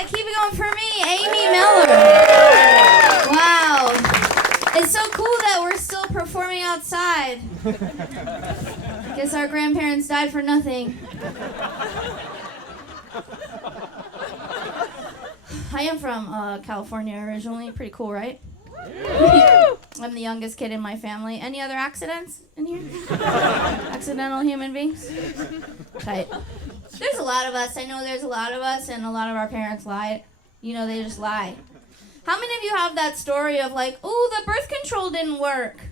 Yeah, keep it going for me, Amy Miller. Wow. It's so cool that we're still performing outside. Guess our grandparents died for nothing. I am from California originally. Pretty cool, right? I'm the youngest kid in my family. Any other accidents in here? Accidental human beings? Tight. There's a lot of us. I know there's a lot of us, and a lot of our parents lie. You know, they just lie. How many of you have that story of like, oh, the birth control didn't work?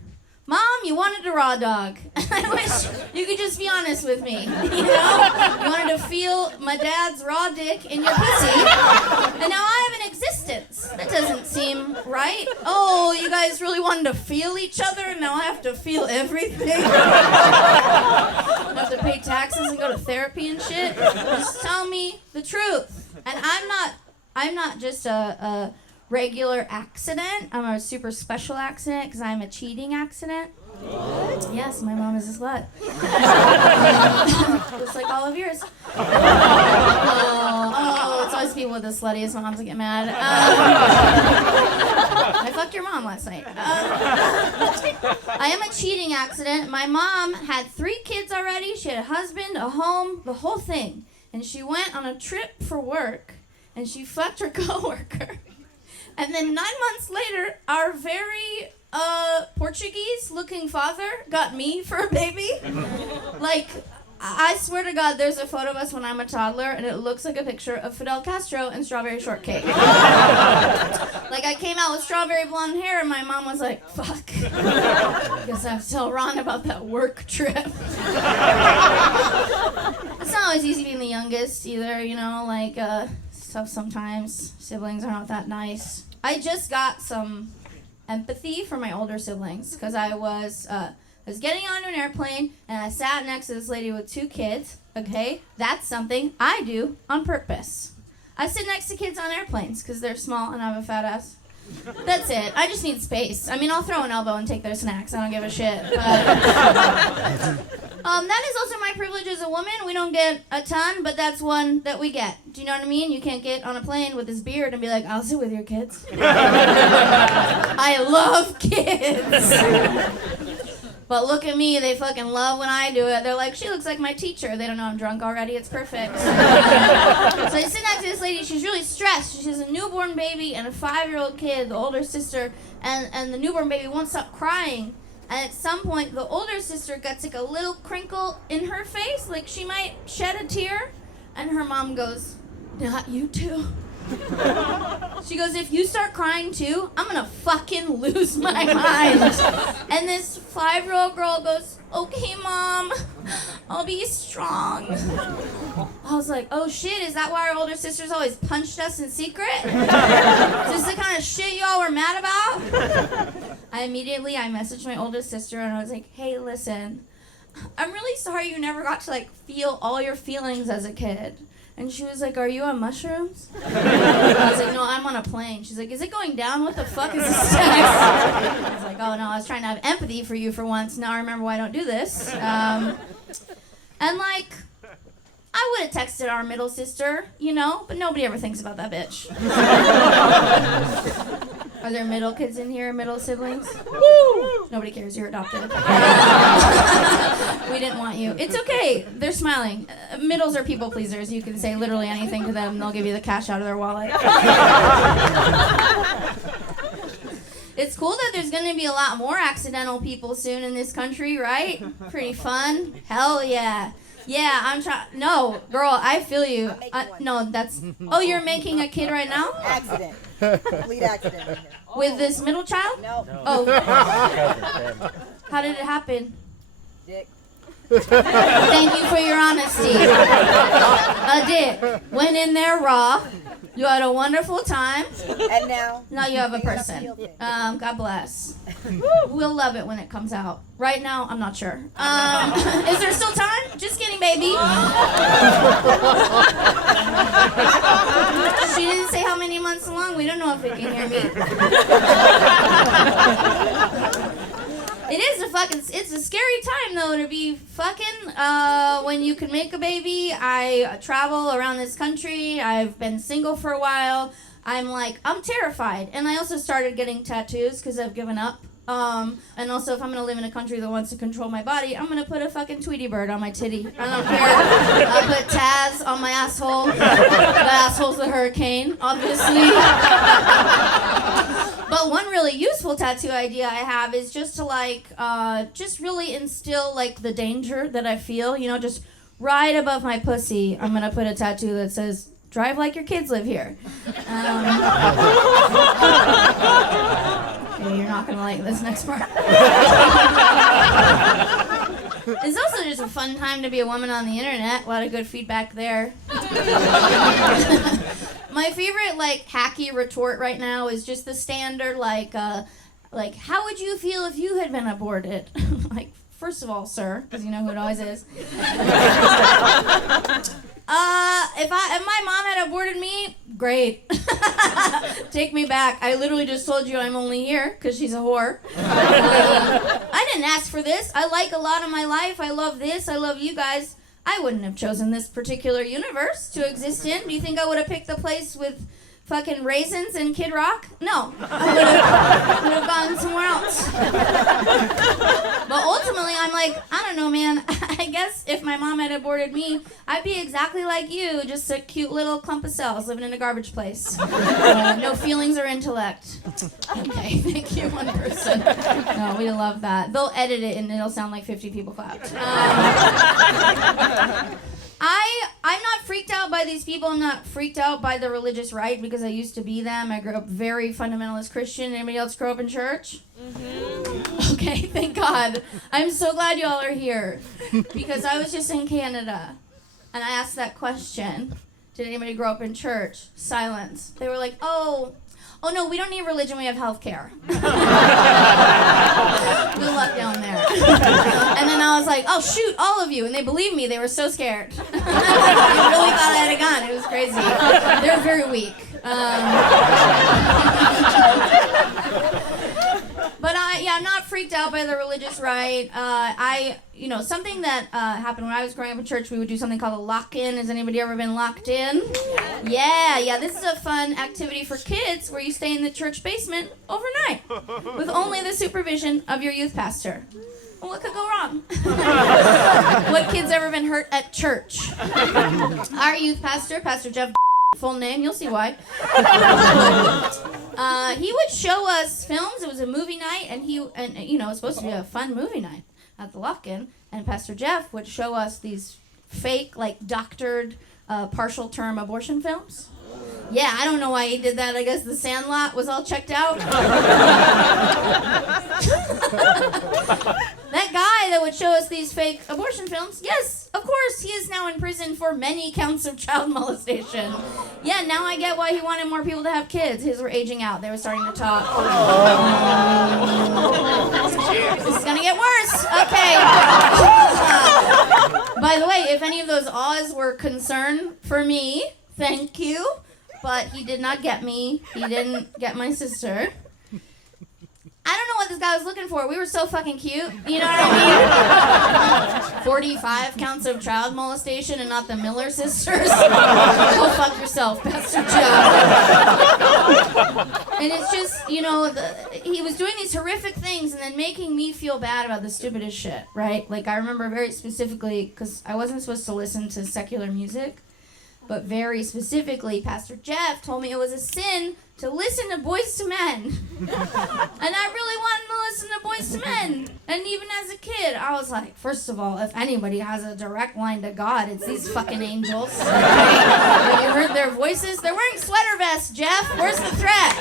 Mom, you wanted a raw dog. I wish you could just be honest with me. You know? You wanted to feel my dad's raw dick in your pussy, and now I have an existence. That doesn't seem right. Oh, you guys really wanted to feel each other, and now I have to feel everything? I have to pay taxes and go to therapy and shit? Just tell me the truth. And I'm not just a regular accident. I'm a super special accident because I'm a cheating accident. What? Yes, my mom is a slut. Just like all of yours. Oh, it's always people with the sluttiest moms that get mad. I fucked your mom last night. I am a cheating accident. My mom had 3 kids already. She had a husband, a home, the whole thing. And she went on a trip for work, and she fucked her coworker. And then 9 months later, our very Portuguese-looking father got me for a baby. Like, I swear to God, there's a photo of us when I'm a toddler, and it looks like a picture of Fidel Castro and strawberry shortcake. Like, I came out with strawberry blonde hair, and my mom was like, fuck. Guess I have to tell Ron about that work trip. It's not always easy being the youngest either, you know, like, tough sometimes. Siblings are not that nice. I just got some empathy for my older siblings because I was getting onto an airplane and I sat next to this lady with 2 kids. Okay, that's something I do on purpose. I sit next to kids on airplanes because they're small and I have a fat ass. That's it. I just need space. I mean, I'll throw an elbow and take their snacks. I don't give a shit. But that is also my privilege as a woman. We don't get a ton, but that's one that we get. Do you know what I mean? You can't get on a plane with this beard and be like, I'll sit with your kids. I love kids. But look at me, they fucking love when I do it. They're like, she looks like my teacher. They don't know I'm drunk already. It's perfect. So I sit next to this lady. She's really stressed. She has a newborn baby and a 5-year-old kid, the older sister, and the newborn baby won't stop crying. And at some point, the older sister gets like a little crinkle in her face, like she might shed a tear. And her mom goes, not you too. She goes, if you start crying too, I'm gonna fucking lose my mind. And this 5-year-old girl goes, okay, Mom, I'll be strong. I was like, oh shit, is that why our older sisters always punched us in secret? Is this the kind of shit y'all were mad about? I messaged my oldest sister and I was like, hey, listen, I'm really sorry you never got to like feel all your feelings as a kid. And she was like, are you on mushrooms? I was like, no, I'm on a plane. She's like, is it going down? What the fuck is this text? I was like, oh no, I was trying to have empathy for you for once. Now I remember why I don't do this. And like, I would have texted our middle sister, you know, but nobody ever thinks about that bitch. Are there middle kids in here, middle siblings? Woo! Nobody cares, you're adopted. We didn't want you. It's okay, they're smiling. Middles are people pleasers. You can say literally anything to them, they'll give you the cash out of their wallet. It's cool that there's gonna be a lot more accidental people soon in this country, right? Pretty fun. Hell yeah. Yeah, I'm trying. No, girl, I feel you. No, that's. Oh, you're making a kid right now? Accident. Complete accident. With this middle child? No. Oh. How did it happen? Dick. Thank you for your honesty. A dick. Went in there raw. You had a wonderful time. And now? Now you have a person. God bless. We'll love it when it comes out. Right now, I'm not sure. Is there still time? Just kidding, baby. She didn't say how many months along. We don't know if it can hear me. It's a scary time though to be fucking when you can make a baby. I travel around this country. I've been single for a while. I'm terrified. And I also started getting tattoos because I've given up. And also if I'm gonna live in a country that wants to control my body, I'm gonna put a fucking Tweety bird on my titty. I don't care. I'll put Taz on my asshole. The asshole's the hurricane, obviously. But one really useful tattoo idea I have is just to just really instill the danger that I feel, just right above my pussy. I'm gonna put a tattoo that says, "Drive like your kids live here." Okay, you're not gonna like this next part. It's also just a fun time to be a woman on the internet. A lot of good feedback there. My favorite hacky retort right now is just the standard how would you feel if you had been aborted? First of all, sir, because you know who it always is. If my mom had aborted me, great. Take me back. I literally just told you I'm only here because she's a whore. I didn't ask for this. I like a lot of my life. I love this. I love you guys. I wouldn't have chosen this particular universe to exist in. Do you think I would have picked the place with fucking raisins and Kid Rock? No. I would have gone somewhere else. But ultimately, I'm I don't know, man. I guess if my mom had aborted me, I'd be exactly like you, just a cute little clump of cells living in a garbage place. No feelings or intellect. Okay, thank you, one person. No, we love that. They'll edit it and it'll sound like 50 people clapped. I'm not freaked out by these people. I'm not freaked out by the religious right because I used to be them. I grew up very fundamentalist Christian. Anybody else grow up in church? Mm-hmm. Okay, thank God. I'm so glad y'all are here because I was just in Canada and I asked that question. Did anybody grow up in church? Silence. They were like, oh no, we don't need religion, we have health care. Good luck down there. And then I was like, oh shoot, all of you. And they believed me, they were so scared. They really thought I had a gun, it was crazy. They were very weak. But I'm not freaked out by the religious right. Something that happened when I was growing up in church, we would do something called a lock-in. Has anybody ever been locked in? Yeah. This is a fun activity for kids where you stay in the church basement overnight with only the supervision of your youth pastor. Well, what could go wrong? What kid's ever been hurt at church? Our youth pastor, Pastor Jeff, full name, you'll see why. He would show us films. It was a movie night, and it was supposed to be a fun movie night at the lock-in. And Pastor Jeff would show us these fake, doctored, partial term abortion films. Yeah, I don't know why he did that. I guess the Sandlot was all checked out. That guy that would show us these fake abortion films, yes, of course, he is now in prison for many counts of child molestation. Yeah, now I get why he wanted more people to have kids. His were aging out. They were starting to talk. This is gonna get worse. Okay. By the way, if any of those awes were concern for me, thank you. But he did not get me. He didn't get my sister. I don't know what this guy was looking for. We were so fucking cute. You know what I mean? 45 counts of child molestation and not the Miller sisters. Go fuck yourself, Pastor Joe. And it's just, he was doing these horrific things and then making me feel bad about the stupidest shit, right? I remember very specifically, because I wasn't supposed to listen to secular music, but very specifically, Pastor Jeff told me it was a sin to listen to Boyz II Men. And I really wanted to listen to Boyz II Men. And even as a kid, I was like, first of all, if anybody has a direct line to God, it's these fucking angels. Have you heard their voices? They're wearing sweater vests, Jeff. Where's the threat?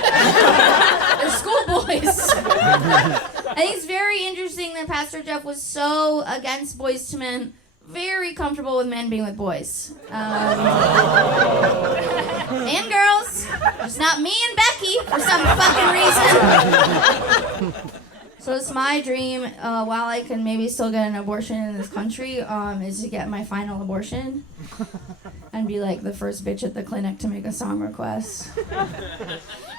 They're schoolboys. I think it's very interesting that Pastor Jeff was so against Boyz II Men, very comfortable with men being with boys. And girls. Just not me and Becky for some fucking reason. So it's my dream, while I can maybe still get an abortion in this country, is to get my final abortion and be like the first bitch at the clinic to make a song request.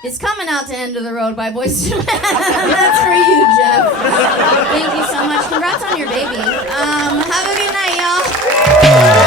It's coming out to End of the Road by Boyz II Men. That's for you, Jeff. Thank you so much. Congrats on your baby. Have a good night, y'all.